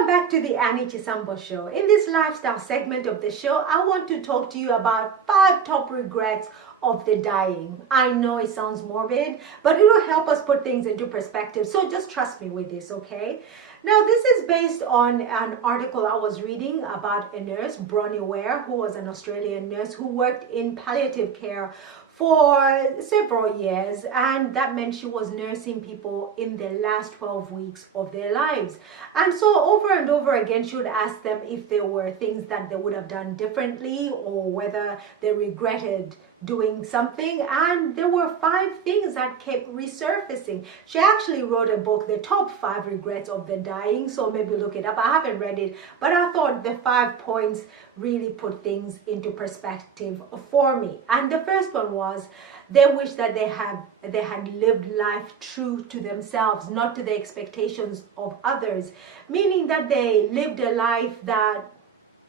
Welcome back to the Chisambo Show. In this lifestyle segment of the show, I want to talk to you about 5 top regrets of the dying. I know it sounds morbid, but it will help us put things into perspective. So just trust me with this, okay? Now, this is based on an article I was reading about a nurse, Bronnie Ware, who was an Australian nurse who worked in palliative care for several years, and that meant she was nursing people in the last 12 weeks of their lives. And so over and over again, she would ask them if there were things that they would have done differently or whether they regretted doing something, and there were 5 things that kept resurfacing. She actually wrote a book, The Top 5 Regrets of the Dying, so maybe look it up. I haven't read it, but I thought the 5 points really put things into perspective for me. And the first one was they wish that they had lived life true to themselves, not to the expectations of others, meaning that they lived a life that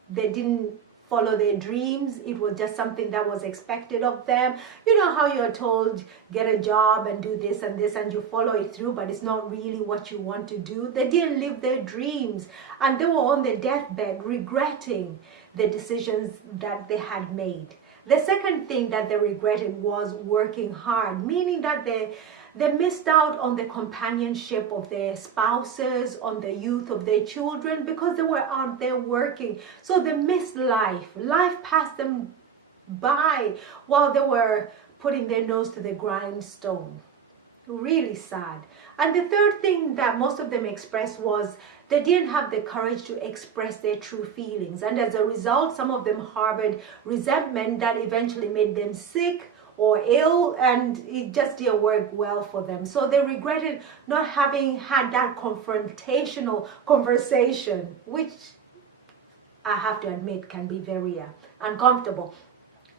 they didn't follow their dreams. It was just something that was expected of them. You know how you're told, get a job and do this, and you follow it through, but it's not really what you want to do. They didn't live their dreams, and they were on their deathbed regretting the decisions that they had made. The second thing that they regretted was working hard, meaning that they missed out on the companionship of their spouses, on the youth of their children, because they were out there working. So they missed life. Life passed them by while they were putting their nose to the grindstone. Really sad. And the third thing that most of them expressed was they didn't have the courage to express their true feelings. And as a result, some of them harbored resentment that eventually made them sick or ill, and it just didn't work well for them. So they regretted not having had that confrontational conversation, which I have to admit can be very uncomfortable.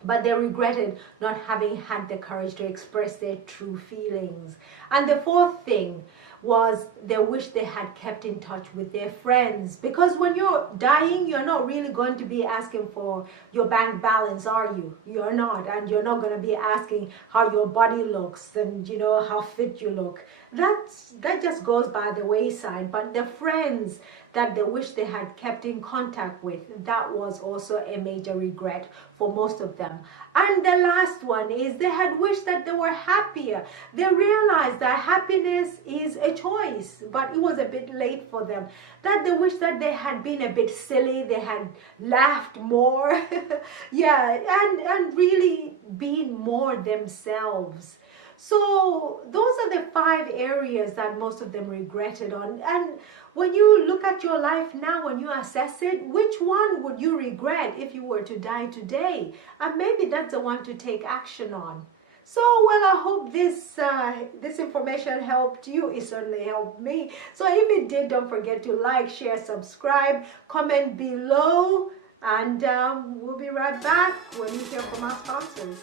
But they regretted not having had the courage to express their true feelings. And the fourth thing was they wish they had kept in touch with their friends, because when you're dying, you're not really going to be asking for your bank balance, are you? You're not. And you're not going to be asking how your body looks and how fit you look. That just goes by the wayside. But the friends that they wish they had kept in contact with, that was also a major regret for most of them. And the last one is they had wished that they were happier. They realized that happiness is a choice, but it was a bit late for them. That they wish that they had been a bit silly, they had laughed more, and really been more themselves. So those are the 5 areas that most of them regretted on. And when you look at your life now, when you assess it, which one would you regret if you were to die today? And maybe that's the one to take action on. So, well, I hope this information helped you. It certainly helped me. So if it did, don't forget to like, share, subscribe, comment below, and we'll be right back when you hear from our sponsors.